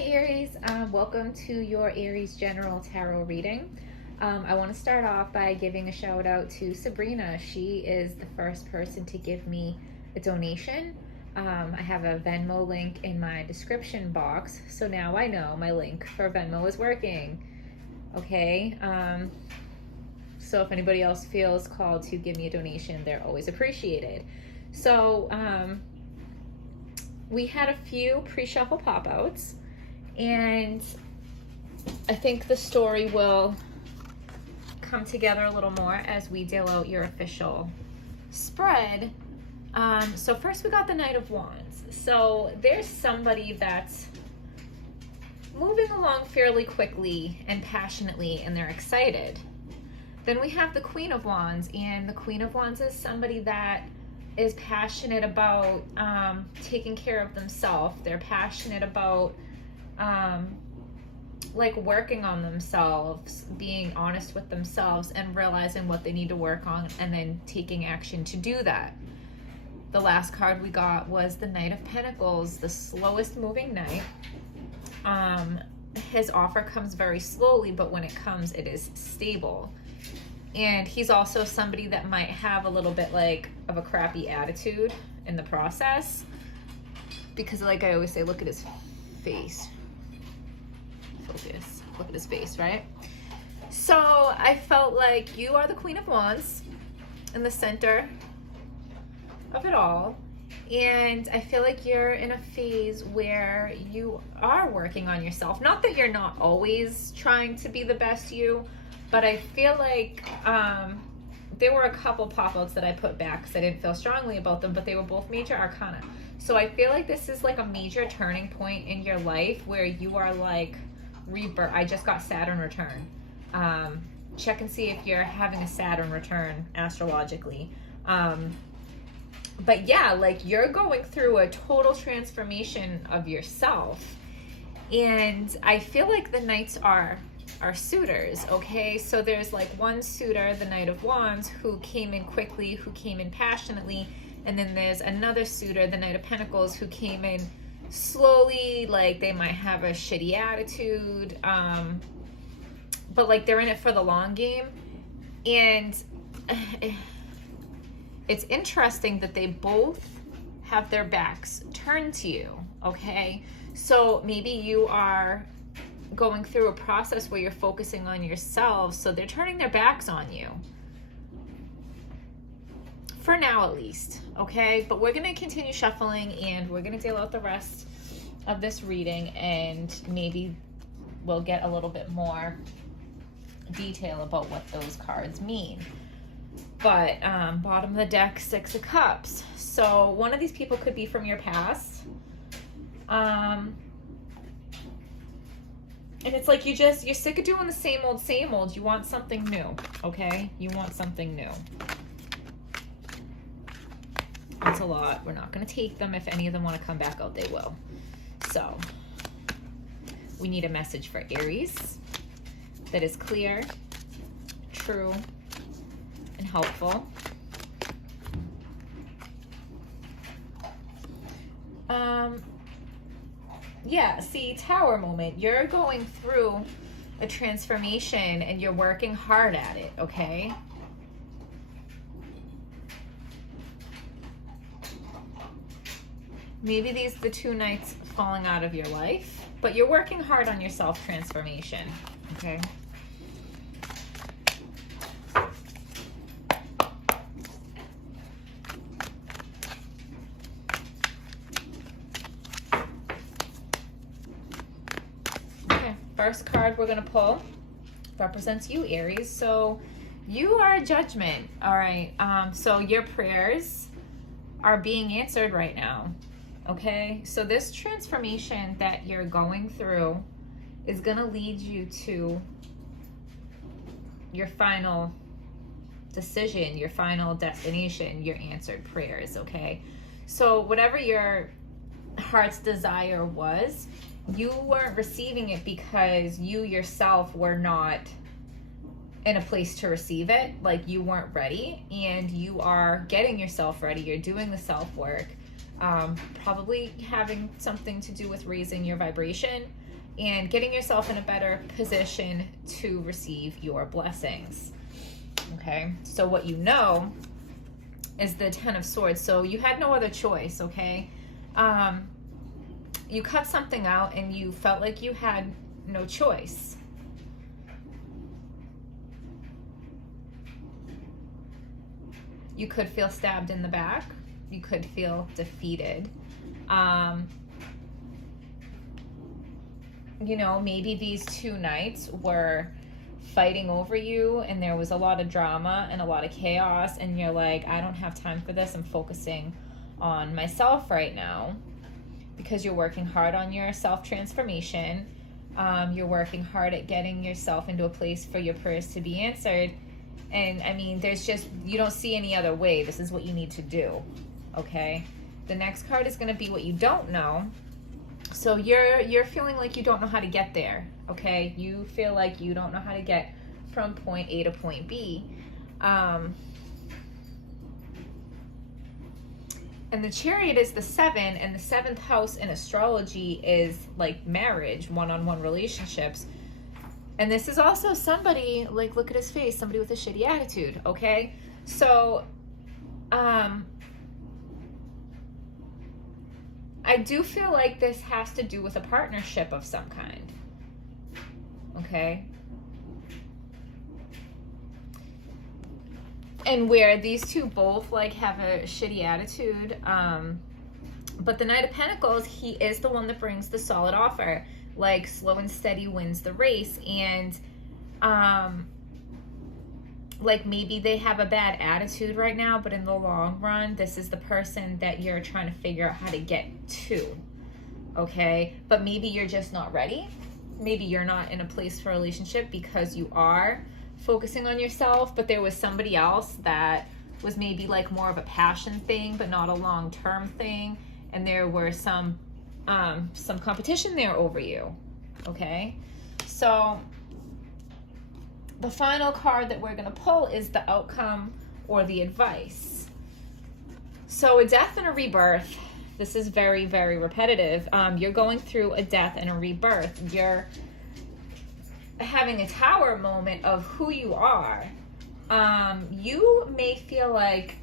Hi Aries, welcome to your Aries General Tarot reading. I want to start off by giving a shout out to Sabrina. She is the first person to give me a donation. I have a Venmo link in my description box, so now I know my link for Venmo is working. Okay, so if anybody else feels called to give me a donation, they're always appreciated. So we had a few pre-shuffle pop-outs, and I think the story will come together a little more as we deal out your official spread. So first we got the Knight of Wands. So there's somebody that's moving along fairly quickly and passionately, and they're excited. Then we have the Queen of Wands, and the Queen of Wands is somebody that is passionate about taking care of themselves. They're passionate about like working on themselves, being honest with themselves and realizing what they need to work on and then taking action to do that. The last card we got was the Knight of Pentacles, the slowest moving knight. His offer comes very slowly, but when it comes, it is stable. And he's also somebody that might have a little bit like of a crappy attitude in the process, because like I always say, look at his face. Focus. Look at his face, right? So I felt like you are the Queen of Wands in the center of it all. And I feel like you're in a phase where you are working on yourself. Not that you're not always trying to be the best you, but I feel like there were a couple pop-outs that I put back because I didn't feel strongly about them, but they were both major arcana. So I feel like this is like a major turning point in your life where you are like rebirth. I just got Saturn return. Check and see if you're having a Saturn return astrologically. But yeah, like you're going through a total transformation of yourself. And I feel like the knights are suitors, okay? So there's like one suitor, the Knight of Wands, who came in quickly, who came in passionately, and then there's another suitor, the Knight of Pentacles, who came in slowly, like they might have a shitty attitude, but like they're in it for the long game. And it's interesting that they both have their backs turned to you, okay? So maybe you are going through a process where you're focusing on yourself, so they're turning their backs on you. For now, at least, okay? But we're going to continue shuffling, and we're going to deal out the rest of this reading, and maybe we'll get a little bit more detail about what those cards mean. But bottom of the deck, Six of Cups. So one of these people could be from your past. And it's like you're sick of doing the same old. You want something new, okay? You want something new. That's a lot. We're not going to take them. If any of them want to come back out, they will. So we need a message for Aries that is clear, true, and helpful. Yeah, see, Tower moment. You're going through a transformation and you're working hard at it, okay? Maybe these are the two knights falling out of your life, but you're working hard on your self-transformation, okay? First card we're going to pull represents you, Aries. So you are a judgment, all right? So your prayers are being answered right now, okay? So this transformation that you're going through is going to lead you to your final decision, your final destination, your answered prayers, okay? So whatever your heart's desire was, you weren't receiving it because you yourself were not in a place to receive it. Like you weren't ready, and you are getting yourself ready. You're doing the self-work, probably having something to do with raising your vibration. and getting yourself in a better position to receive your blessings. Okay, so what you know is the Ten of Swords. So you had no other choice, okay? You cut something out and you felt like you had no choice. You could feel stabbed in the back. You could feel defeated. You know, maybe these two knights were fighting over you and there was a lot of drama and a lot of chaos, and you're like, I don't have time for this. I'm focusing on myself right now, because you're working hard on your self-transformation. You're working hard at getting yourself into a place for your prayers to be answered. And I mean, there's just, you don't see any other way. This is what you need to do, okay? The next card is going to be what you don't know. So you're feeling like you don't know how to get there, okay? You feel like you don't know how to get from point A to point B. And the Chariot is the 7, and the 7th house in astrology is like marriage, one-on-one relationships. And this is also somebody, like, look at his face, somebody with a shitty attitude, okay? So, I do feel like this has to do with a partnership of some kind, okay? And where these two both, like, have a shitty attitude, but the Knight of Pentacles, he is the one that brings the solid offer. Like, slow and steady wins the race. And like, maybe they have a bad attitude right now, but in the long run, this is the person that you're trying to figure out how to get to, okay? But maybe you're just not ready. Maybe you're not in a place for a relationship because you are focusing on yourself, but there was somebody else that was maybe like more of a passion thing, but not a long-term thing, and there were some competition there over you, okay? So the final card that we're going to pull is the outcome or the advice. So a death and a rebirth. This is very, very repetitive. You're going through a death and a rebirth. You're having a tower moment of who you are. You may feel like,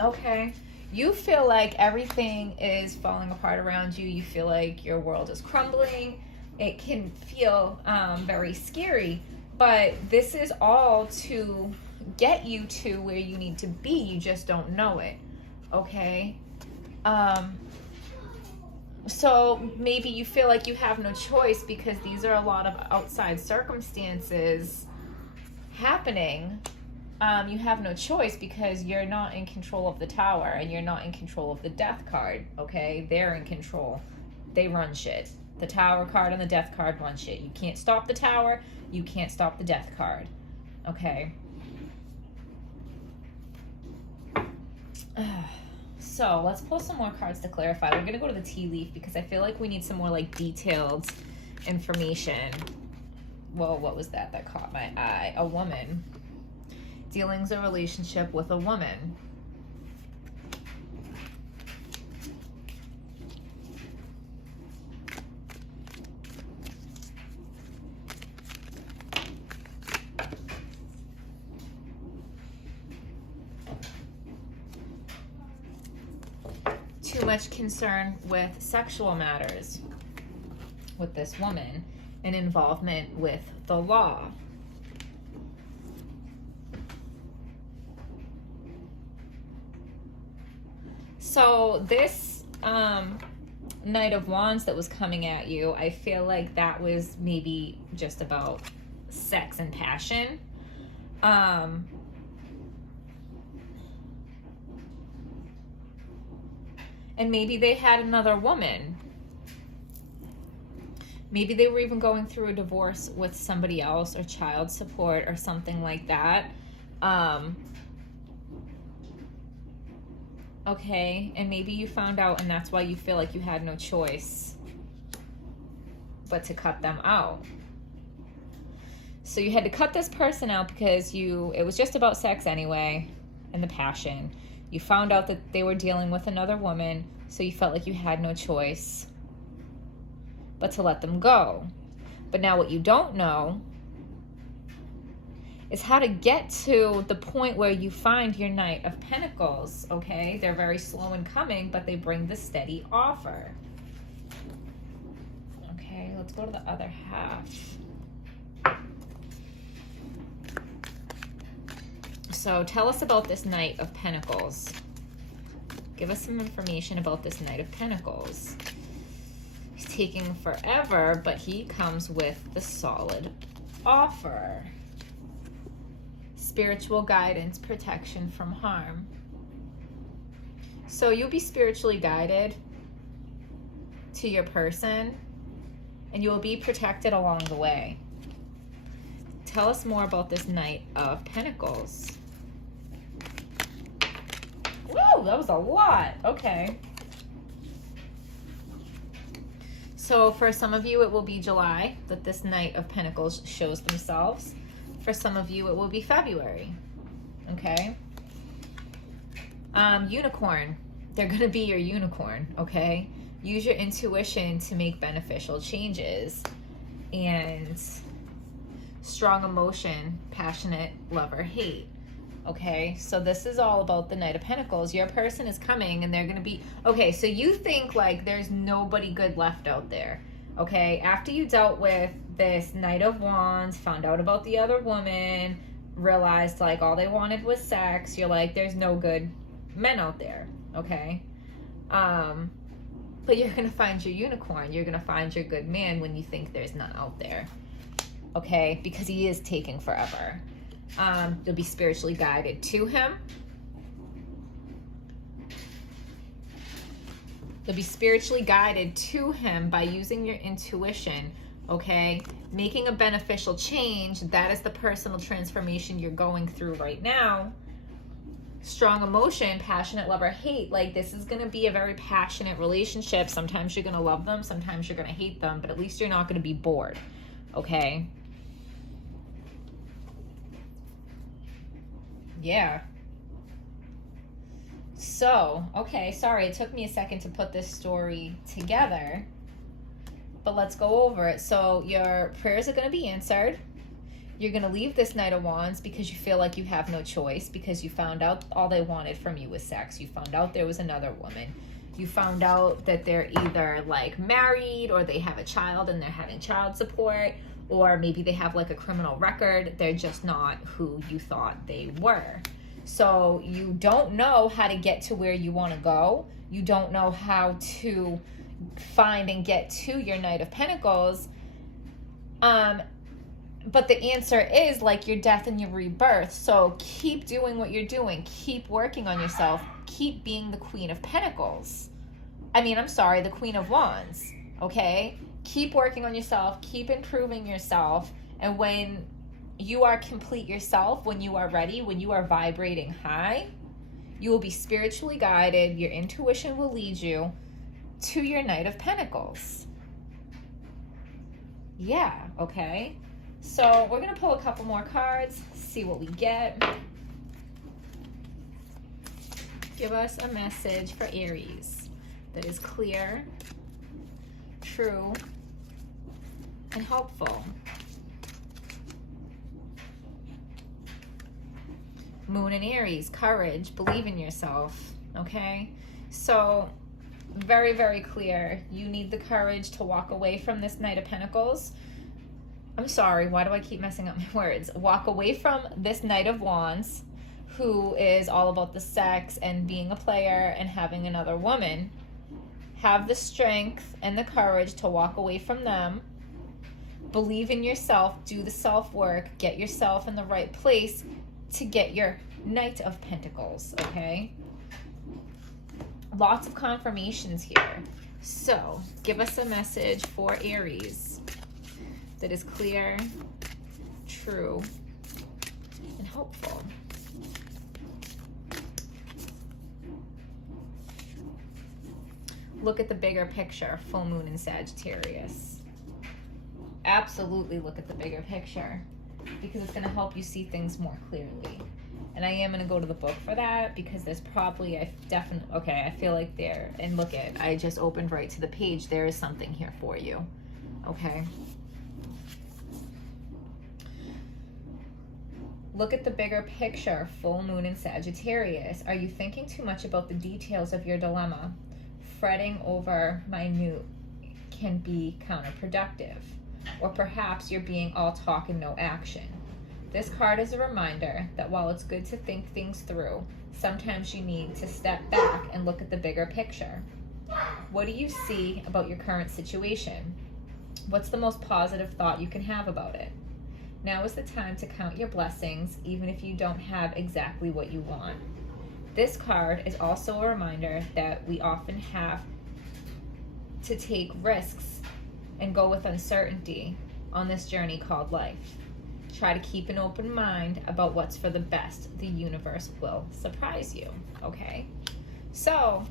okay, you feel like everything is falling apart around you. You feel like your world is crumbling. It can feel very scary, but this is all to get you to where you need to be. You just don't know it, okay? So maybe you feel like you have no choice because these are a lot of outside circumstances happening. You have no choice because you're not in control of the tower and you're not in control of the death card, okay? They're in control. They run shit. The tower card and the death card run shit. You can't stop the tower. You can't stop the death card, okay? So let's pull some more cards to clarify. We're going to go to the tea leaf because I feel like we need some more like detailed information. Whoa, what was that caught my eye? A woman. Dealings a relationship with a woman. Too much concern with sexual matters with this woman and involvement with the law. So this Knight of Wands that was coming at you, I feel like that was maybe just about sex and passion. And maybe they had another woman. Maybe they were even going through a divorce with somebody else or child support or something like that. Okay, and maybe you found out and that's why you feel like you had no choice but to cut them out. So you had to cut this person out because it was just about sex anyway and the passion. You found out that they were dealing with another woman, so you felt like you had no choice but to let them go. But now what you don't know is how to get to the point where you find your Knight of Pentacles, okay? They're very slow in coming, but they bring the steady offer. Okay, let's go to the other half. So tell us about this Knight of Pentacles. Give us some information about this Knight of Pentacles. He's taking forever, but he comes with the solid offer. Spiritual guidance, protection from harm. So you'll be spiritually guided to your person, and you will be protected along the way. Tell us more about this Knight of Pentacles. Whoa, that was a lot. Okay. So for some of you, it will be July that this Knight of Pentacles shows themselves. For some of you, it will be February. Okay. Unicorn. They're going to be your unicorn. Okay. Use your intuition to make beneficial changes. And strong emotion, passionate, love or hate. Okay, so this is all about the Knight of Pentacles. Your person is coming and they're going to be... Okay, so you think like there's nobody good left out there. Okay, after you dealt with this Knight of Wands, found out about the other woman, realized like all they wanted was sex, you're like, there's no good men out there. Okay, but you're going to find your unicorn. You're going to find your good man when you think there's none out there. Okay, because he is taking forever. You'll be spiritually guided to him. You'll be spiritually guided to him by using your intuition, okay? Making a beneficial change. That is the personal transformation you're going through right now. Strong emotion, passionate love or hate. Like this is going to be a very passionate relationship. Sometimes you're going to love them. Sometimes you're going to hate them. But at least you're not going to be bored, okay? Yeah. So, okay, sorry, it took me a second to put this story together, but let's go over it. So your prayers are going to be answered. You're going to leave this Knight of Wands because you feel like you have no choice, because you found out all they wanted from you was sex. You found out there was another woman. You found out that they're either like married or they have a child and they're having child support, or maybe they have like a criminal record. They're just not who you thought they were. So you don't know how to get to where you want to go. You don't know how to find and get to your Knight of Pentacles. But the answer is like your death and your rebirth. So keep doing what you're doing. Keep working on yourself. Keep being the Queen of Pentacles. The Queen of Wands. Okay? Keep working on yourself, keep improving yourself, and when you are complete yourself, when you are ready, when you are vibrating high, you will be spiritually guided. Your intuition will lead you to your Knight of Pentacles. Yeah, okay. So we're going to pull a couple more cards, see what we get. Give us a message for Aries that is clear, true, and helpful. Moon and Aries, courage, believe in yourself, okay? So very, very clear. You need the courage to walk away from this Knight of Pentacles. I'm sorry, why do I keep messing up my words? Walk away from this Knight of Wands, who is all about the sex and being a player and having another woman. Have the strength and the courage to walk away from them. Believe in yourself, do the self-work, get yourself in the right place to get your Knight of Pentacles, okay? Lots of confirmations here. So, give us a message for Aries that is clear, true, and hopeful. Look at the bigger picture, full moon in Sagittarius. Absolutely look at the bigger picture, because it's going to help you see things more clearly. And I am going to go to the book for that, because there's probably, I feel like there, and look at, I just opened right to the page. There is something here for you. okay? Look at the bigger picture, full moon in Sagittarius. Are you thinking too much about the details of your dilemma? Fretting over minute can be counterproductive. Or perhaps you're being all talk and no action. This card is a reminder that while it's good to think things through, sometimes you need to step back and look at the bigger picture. What do you see about your current situation? What's the most positive thought you can have about it? Now is the time to count your blessings, even if you don't have exactly what you want. This card is also a reminder that we often have to take risks and go with uncertainty on this journey called life. Try to keep an open mind about what's for the best. The universe will surprise you, okay? So,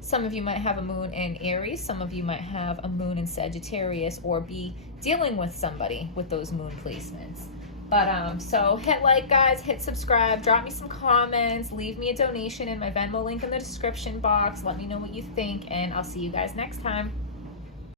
some of you might have a moon in Aries, some of you might have a moon in Sagittarius, or be dealing with somebody with those moon placements. But so hit like, guys, hit subscribe, drop me some comments, leave me a donation in my Venmo link in the description box. Let me know what you think, and I'll see you guys next time.